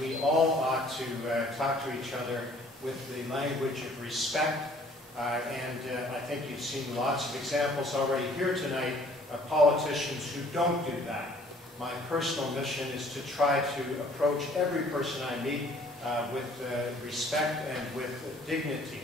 we all ought to talk to each other with the language of respect. I think you've seen lots of examples already here tonight of politicians who don't do that. My personal mission is to try to approach every person I meet with respect and with dignity.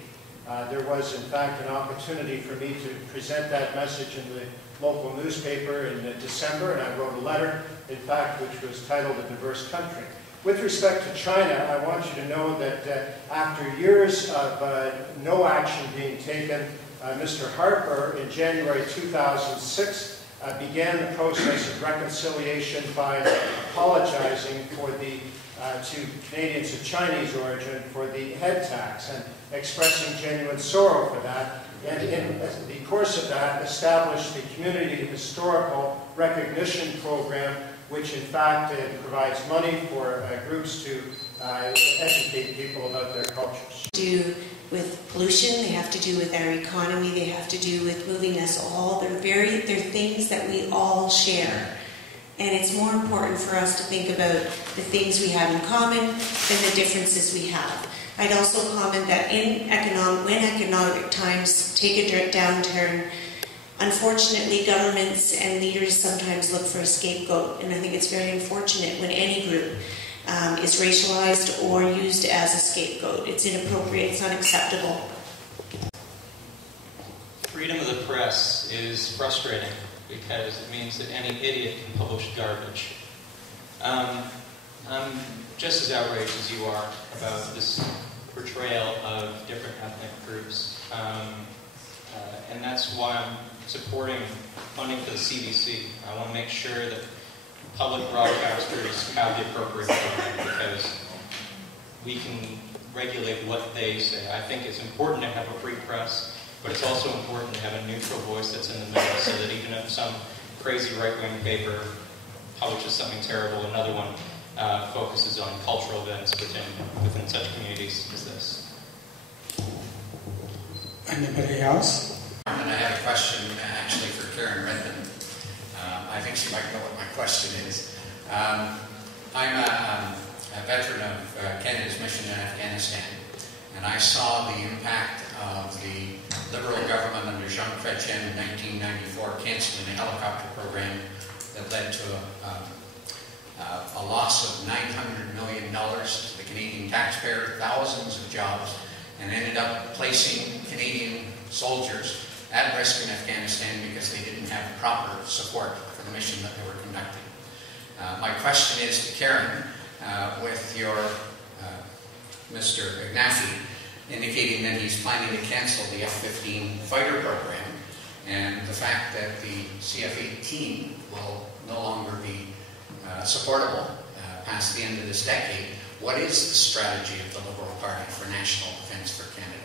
There was, in fact, an opportunity for me to present that message in the local newspaper in December, and I wrote a letter, in fact, which was titled A Diverse Country. With respect to China, I want you to know that after years of no action being taken, Mr. Harper, in January 2006, began the process of reconciliation by apologizing for to Canadians of Chinese origin for the head tax and expressing genuine sorrow for that. And in the course of that, established the Community Historical Recognition Program, which in fact provides money for groups to educate people about their cultures. Do with pollution, they have to do with our economy, they have to do with moving us all. They're things that we all share. And it's more important for us to think about the things we have in common than the differences we have. I'd also comment that when economic times take a downturn, unfortunately governments and leaders sometimes look for a scapegoat. And I think it's very unfortunate when any group is racialized or used as a scapegoat. It's inappropriate, it's unacceptable. Freedom of the press is frustrating because it means that any idiot can publish garbage. I'm just as outraged as you are about this portrayal of different ethnic groups. And that's why I'm supporting funding for the CBC. I want to make sure that public broadcasters have the appropriate funding because we can regulate what they say. I think it's important to have a free press, but it's also important to have a neutral voice that's in the middle so that even if some crazy right-wing paper publishes something terrible, another one focuses on cultural events within such communities as this. Anybody else? And I have a question actually for Karen Redmond. I think she might know what my question is. I'm a veteran of Canada's mission in Afghanistan, and I saw the impact of the Liberal government under Jean Chrétien in 1994 cancelling the helicopter program that led to a loss of $900 million to the Canadian taxpayer, thousands of jobs, and ended up placing Canadian soldiers at risk in Afghanistan because they didn't have proper support for the mission that they were conducting. My question is to Karen, with your Mr. Ignafi indicating that he's planning to cancel the F-15 fighter program and the fact that the CF-18 will no longer be supportable past the end of this decade. What is the strategy of the Liberal Party for national defence for Canada?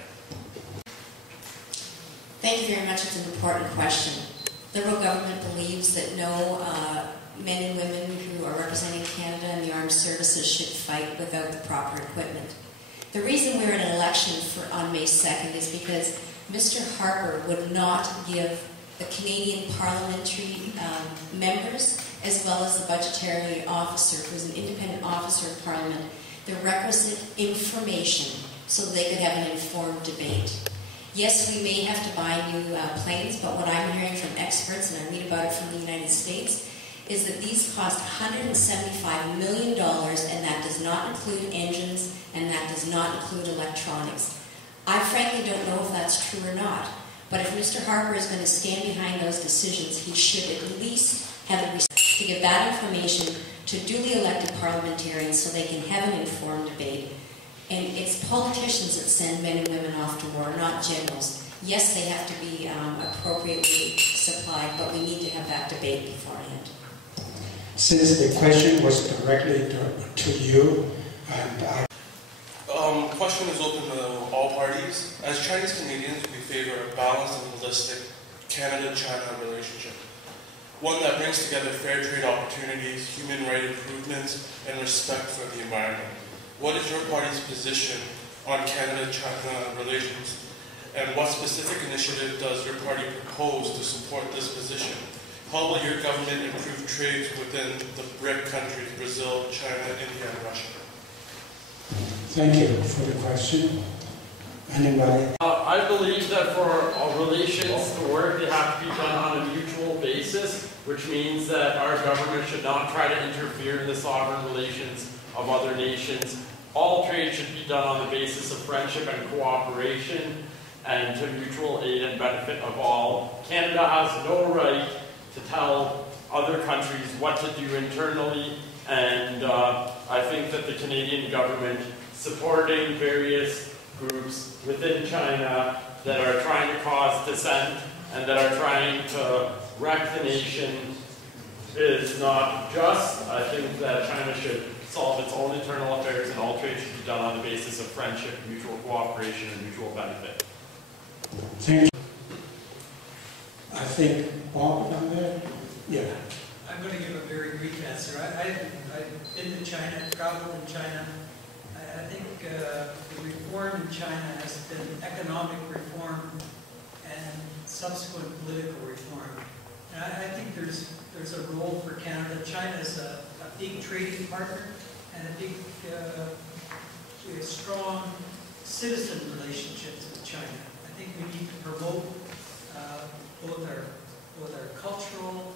Thank you very much. It's an important question. The Liberal government believes that no men and women who are representing Canada in the armed services should fight without the proper equipment. The reason we're in an election on May 2nd is because Mr. Harper would not give the Canadian parliamentary members, as well as the budgetary officer, who's an independent officer of Parliament, the requisite information so they could have an informed debate. Yes, we may have to buy new planes, but what I'm hearing from experts, and I read about it from the United States, is that these cost $175 million, and that does not include engines, and that does not include electronics. I frankly don't know if that's true or not, but if Mr. Harper is going to stand behind those decisions, he should at least have the respect to give that information to duly elected parliamentarians so they can have an informed debate. And it's politicians that send men and women off to war, not generals. Yes, they have to be appropriately supplied, but we need to have that debate beforehand. Since the question was directly to you, and question is open to all parties. As Chinese Canadians, we favor a balanced and holistic Canada-China relationship. One that brings together fair trade opportunities, human rights improvements, and respect for the environment. What is your party's position on Canada-China relations? And what specific initiative does your party propose to support this position? How will your government improve trade within the BRIC countries, Brazil, China, India, and Russia? Thank you for the question. Anybody? I believe that for our relations to work, they have to be done on a mutual basis, which means that our government should not try to interfere in the sovereign relations of other nations. All trade should be done on the basis of friendship and cooperation and to mutual aid and benefit of all. Canada has no right to tell other countries what to do internally, and I think that the Canadian government supporting various groups within China that are trying to cause dissent and that are trying to wreck the nation is not just. I think that China should solve its own internal affairs, and all trade should be done on the basis of friendship, mutual cooperation, and mutual benefit. Thank you. I think Bob on there? Yeah. I'm going to give a very brief answer. I've been to China, traveled in China. I think the reform in China has been economic reform and subsequent political reform. And I think there's a role for Canada. China is a big trading partner and a big, strong citizen relationships with China. I think we need to promote both our cultural,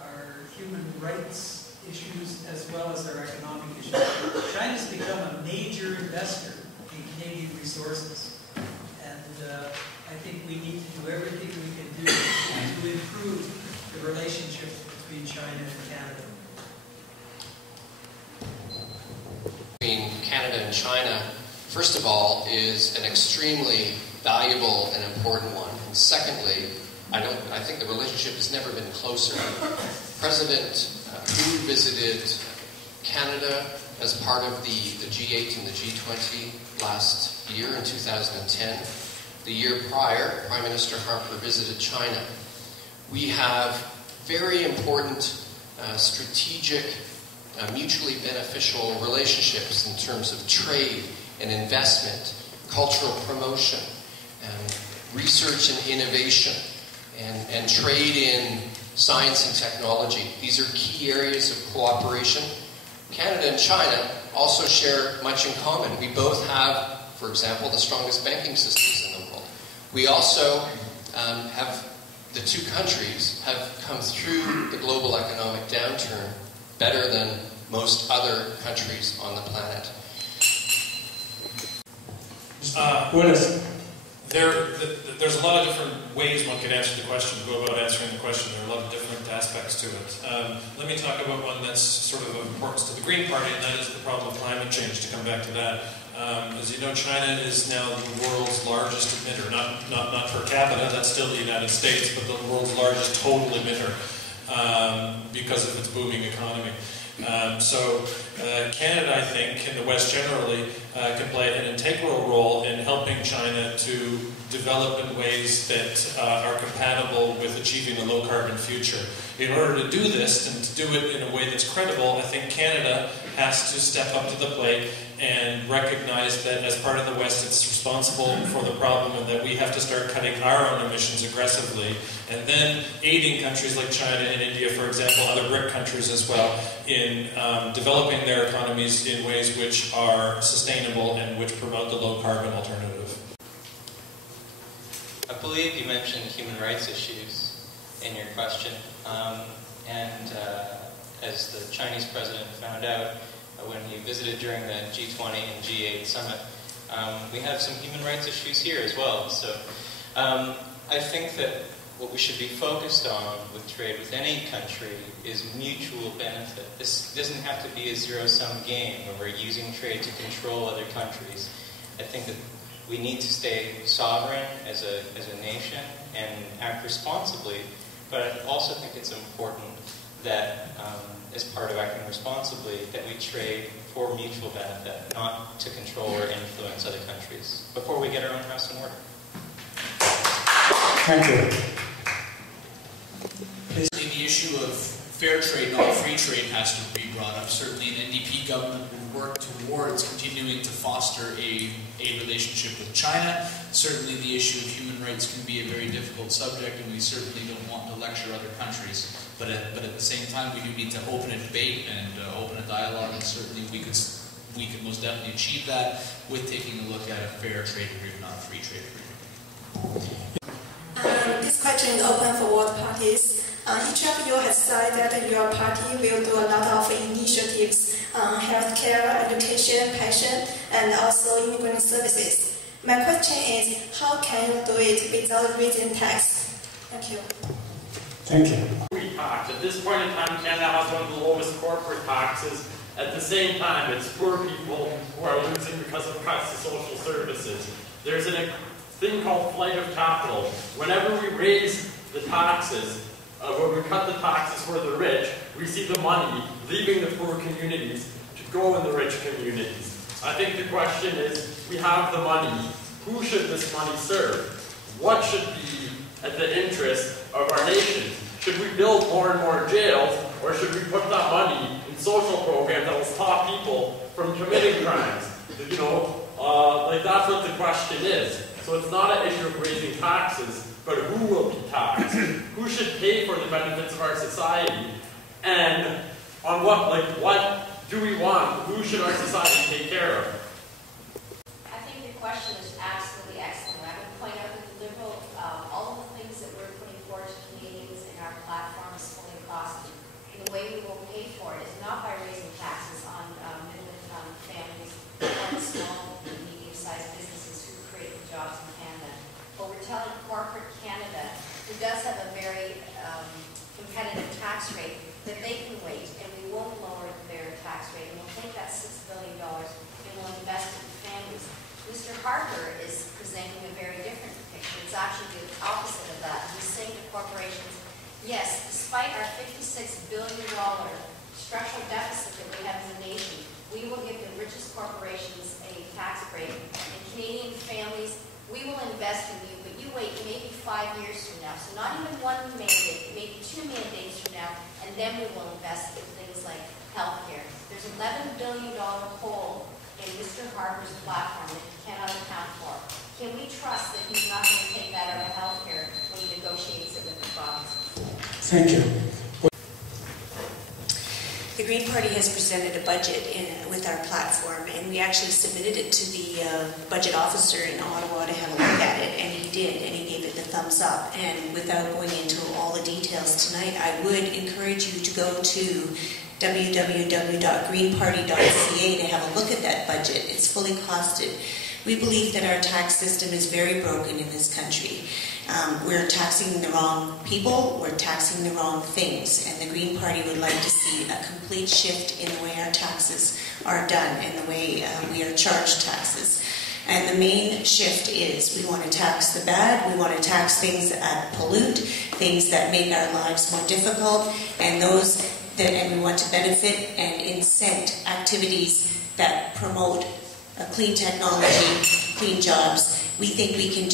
our human rights issues, as well as our economic issues. China's become a major investor in Canadian resources, and I think we need to do everything we can do to improve the relationship between China and Canada. Between Canada and China, first of all, is an extremely valuable and important one. And secondly, I think the relationship has never been closer. President Hu visited Canada as part of the G8 and the G20 last year in 2010. The year prior, Prime Minister Harper visited China. We have very important strategic, mutually beneficial relationships in terms of trade and investment, cultural promotion, research and innovation, and trade in science and technology. These are key areas of cooperation. Canada and China also share much in common. We both have, for example, the strongest banking systems in the world. We also the two countries have come through the global economic downturn better than most other countries on the planet. There's a lot of different ways one could answer the question, go about answering the question. There are a lot of different aspects to it. Let me talk about one that's sort of of importance to the Green Party, and that is the problem of climate change, to come back to that. As you know, China is now the world's largest emitter, not per capita, that's still the United States, but the world's largest total emitter because of its booming economy. So Canada, I think, and the West generally, can play an integral role in helping China to develop in ways that are compatible with achieving a low-carbon future. In order to do this, and to do it in a way that's credible, I think Canada has to step up to the plate and recognize that as part of the West, it's responsible for the problem and that we have to start cutting our own emissions aggressively, and then aiding countries like China and India, for example, other BRIC countries as well, in developing their economies in ways which are sustainable and which promote the low-carbon alternative. I believe you mentioned human rights issues in your question, and as the Chinese president found out when he visited during the G20 and G8 summit, we have some human rights issues here as well. So I think that what we should be focused on with trade with any country is mutual benefit. This doesn't have to be a zero-sum game where we're using trade to control other countries. I think that we need to stay sovereign as a nation and act responsibly, but I also think it's important that as part of acting responsibly, that we trade for mutual benefit, not to control or influence other countries, before we get our own house in order. Thank you. The issue of fair trade, not free trade, has to be brought up. Certainly an NDP government will work towards continuing to foster a relationship with China. Certainly the issue of human rights can be a very difficult subject, and we certainly don't want to lecture other countries. But at the same time, we do need to open a debate and open a dialogue, and certainly we could we can most definitely achieve that with taking a look at a fair trade agreement, not a free trade agreement. This question is open for all parties. Each of you has said that your party will do a lot of initiatives on healthcare, education, pension, and also immigrant services. My question is, how can you do it without raising tax? Thank you. Thank you. Tax. At this point in time, Canada has one of the lowest corporate taxes. At the same time, it's poor people who are losing because of cuts to social services. There's a thing called flight of capital. Whenever we raise the taxes, when we cut the taxes for the rich, we see the money leaving the poor communities to go in the rich communities. I think the question is, we have the money. Who should this money serve? What should be at the interest of our nation? Should we build more and more jails, or should we put that money in social programs that will stop people from committing crimes? You know, like that's what the question is. So it's not an issue of raising taxes, but who will be taxed? Who should pay for the benefits of our society? And on what do we want? Who should our society take care of? I think your question is absolutely excellent. I would point out that the Liberal, all of the things that we're putting forward to Canadians in our platform is fully costed. And the way we will pay for it is not by raising taxes on middle-income families or small and medium-sized businesses who create the jobs in Canada. But we're telling corporate Canada, who does have a very competitive tax rate, that they can wait, and we won't lower their tax rate, and we'll take that $6 billion and we'll invest it in families. Mr. Harper is presenting a very different picture. It's actually the opposite of that. He's saying to corporations, yes, despite our $56 billion structural deficit that we have as a nation, we will give the richest corporations a tax break. And Canadian families, we will invest in you, but you wait maybe 5 years from now. So not even one mandate, maybe 2 mandates from now, and then we will invest in things like healthcare. There's an $11 billion hole in Mr. Harper's platform that he cannot account for. Can we trust that he's not going to take that out of healthcare when he negotiates it with the provinces? Thank you. The Green Party has presented a budget with our platform, and we actually submitted it to the budget officer in Ottawa to have a look at it, and he did, and he gave it the thumbs up. And without going into all the details tonight, I would encourage you to go to www.greenparty.ca to have a look at that budget. It's fully costed. We believe that our tax system is very broken in this country. We're taxing the wrong people, we're taxing the wrong things, and the Green Party would like to see a complete shift in the way our taxes are done and the way we are charged taxes. And the main shift is we want to tax the bad, we want to tax things that pollute, things that make our lives more difficult, and and we want to benefit and incent activities that promote clean technology, clean jobs. We think we can do